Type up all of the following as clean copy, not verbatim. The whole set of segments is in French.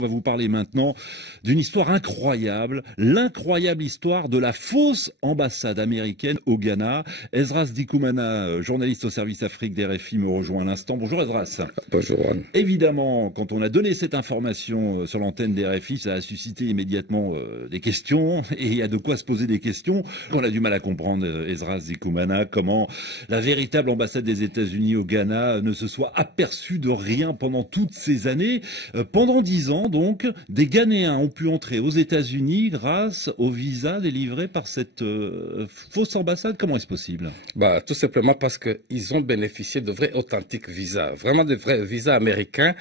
On va vous parler maintenant d'une histoire incroyable, l'incroyable histoire de la fausse ambassade américaine au Ghana. Esdras Dikoumana, journaliste au service Afrique d'RFI, me rejoint à l'instant. Bonjour Esdras. Bonjour Juan. Évidemment, quand on a donné cette information sur l'antenne d'RFI, ça a suscité immédiatement des questions, et il y a de quoi se poser des questions. On a du mal à comprendre, Esdras Dikoumana, comment la véritable ambassade des États-Unis au Ghana ne se soit aperçue de rien pendant toutes ces années. Pendant 10 ans, donc, des Ghanéens ont pu entrer aux États-Unis grâce au visa délivré par cette fausse ambassade. Comment est-ce possible? Tout simplement parce qu'ils ont bénéficié de vrais authentiques visas, vraiment de vrais visas américains,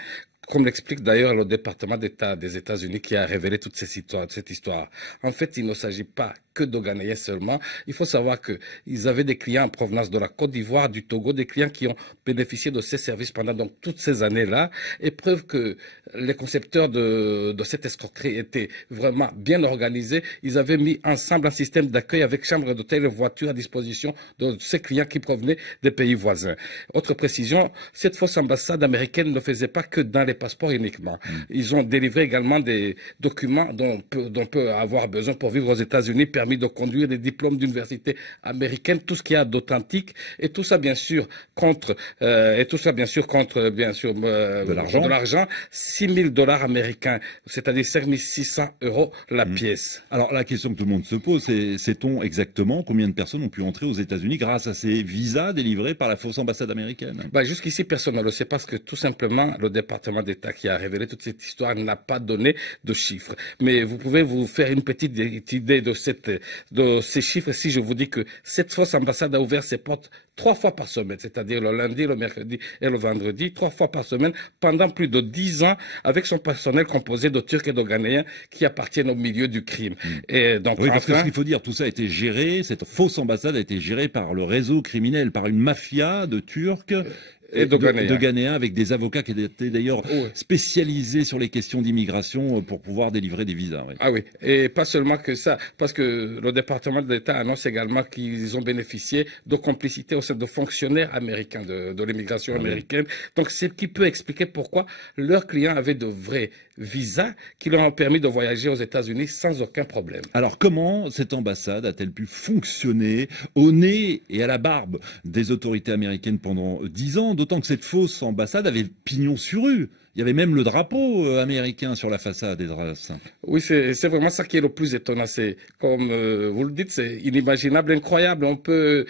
comme l'explique d'ailleurs le département d'État des États-Unis qui a révélé toute cette histoire. En fait, il ne s'agit pas que de Ghanéens seulement. Il faut savoir qu'ils avaient des clients en provenance de la Côte d'Ivoire, du Togo, des clients qui ont bénéficié de ces services pendant donc toutes ces années-là. Et preuve que les concepteurs de cette escroquerie étaient vraiment bien organisés. Ils avaient mis ensemble un système d'accueil avec chambre d'hôtel et voiture à disposition de ces clients qui provenaient des pays voisins. Autre précision, cette fausse ambassade américaine ne faisait pas que dans les passeports uniquement. Ils ont délivré également des documents dont peut avoir besoin pour vivre aux États-Unis, permis de conduire, des diplômes d'université américaine, tout ce qu'il y a d'authentique, et tout ça bien sûr contre de l'argent, 6 000 $ américains, c'est-à-dire 5 600 € la pièce. Alors la question que tout le monde se pose, c'est sait-on exactement combien de personnes ont pu entrer aux États-Unis grâce à ces visas délivrés par la fausse ambassade américaine? Jusqu'ici, personne ne le sait parce que tout simplement, le département d'État qui a révélé toute cette histoire n'a pas donné de chiffres. Mais vous pouvez vous faire une petite idée de ces chiffres si je vous dis que cette fausse ambassade a ouvert ses portes 3 fois par semaine, c'est-à-dire le lundi, le mercredi et le vendredi, 3 fois par semaine pendant plus de 10 ans avec son personnel composé de Turcs et de Ghanéens qui appartiennent au milieu du crime. Et donc, oui, parce que ce qu'il faut dire, tout ça a été géré, cette fausse ambassade a été gérée par le réseau criminel, par une mafia de Turcs et de Ghanéens, avec des avocats qui étaient d'ailleurs spécialisés sur les questions d'immigration pour pouvoir délivrer des visas. Oui. Ah oui, et pas seulement que ça, parce que le département de l'État annonce également qu'ils ont bénéficié de complicité au sein de fonctionnaires américains, de l'immigration américaine. Donc c'est ce qui peut expliquer pourquoi leurs clients avaient de vrais visas qui leur ont permis de voyager aux États-Unis sans aucun problème. Alors comment cette ambassade a-t-elle pu fonctionner au nez et à la barbe des autorités américaines pendant 10 ans? D'autant que cette fausse ambassade avait pignon sur rue. Il y avait même le drapeau américain sur la façade, Esdras. Oui, c'est vraiment ça qui est le plus étonnant. C'est, comme vous le dites, c'est inimaginable, incroyable. On peut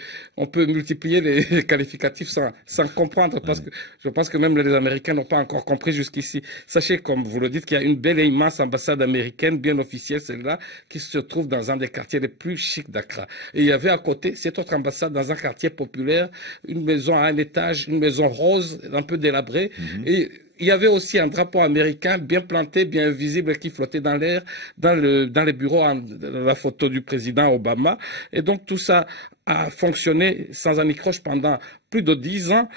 multiplier les qualificatifs sans comprendre, parce que je pense que même les Américains n'ont pas encore compris jusqu'ici. Sachez, comme vous le dites, qu'il y a une belle et immense ambassade américaine, bien officielle, celle-là, qui se trouve dans un des quartiers les plus chics d'Accra. Et il y avait à côté cette autre ambassade dans un quartier populaire, une maison à un étage, une maison rose, un peu délabrée, et il y avait aussi un drapeau américain bien planté, bien visible, qui flottait dans l'air, dans les bureaux, la photo du président Obama. Et donc tout ça a fonctionné sans anicroche pendant plus de 10 ans.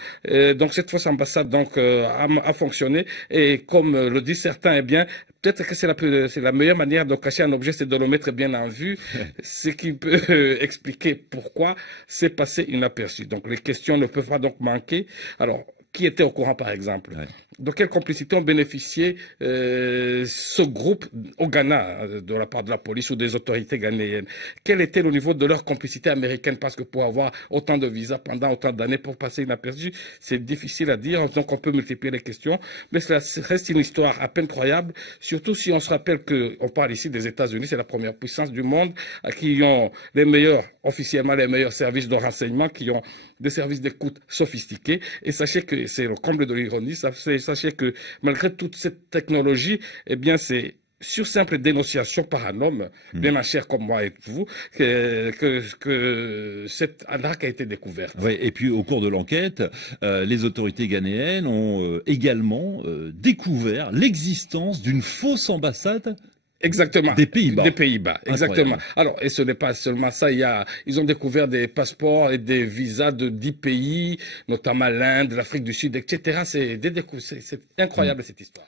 Donc cette fausse ambassade a fonctionné. Et comme le disent certains, eh bien, peut-être que c'est la meilleure manière de cacher un objet, c'est de le mettre bien en vue, ce qui peut expliquer pourquoi c'est passé inaperçu. Donc les questions ne peuvent pas donc manquer. Alors, qui était au courant, par exemple? De quelle complicité ont bénéficié ce groupe au Ghana de la part de la police ou des autorités ghanéennes? Quel était le niveau de leur complicité américaine? Parce que pour avoir autant de visas pendant autant d'années pour passer inaperçu, c'est difficile à dire. Donc on peut multiplier les questions, mais cela reste une histoire à peine croyable, surtout si on se rappelle qu'on parle ici des États-Unis, c'est la première puissance du monde, qui ont officiellement les meilleurs services de renseignement, qui ont des services d'écoute sophistiqués. Et sachez que c'est le comble de l'ironie. Sachez que malgré toute cette technologie, eh bien, c'est sur simple dénonciation par un homme, bien en chair comme moi et vous, que cette arnaque a été découverte. Oui, et puis au cours de l'enquête, les autorités ghanéennes ont également découvert l'existence d'une fausse ambassade. Exactement. Des Pays-Bas. Des Pays-Bas, exactement. Alors, et ce n'est pas seulement ça, ils ont découvert des passeports et des visas de 10 pays, notamment l'Inde, l'Afrique du Sud, etc. C'est incroyable cette histoire.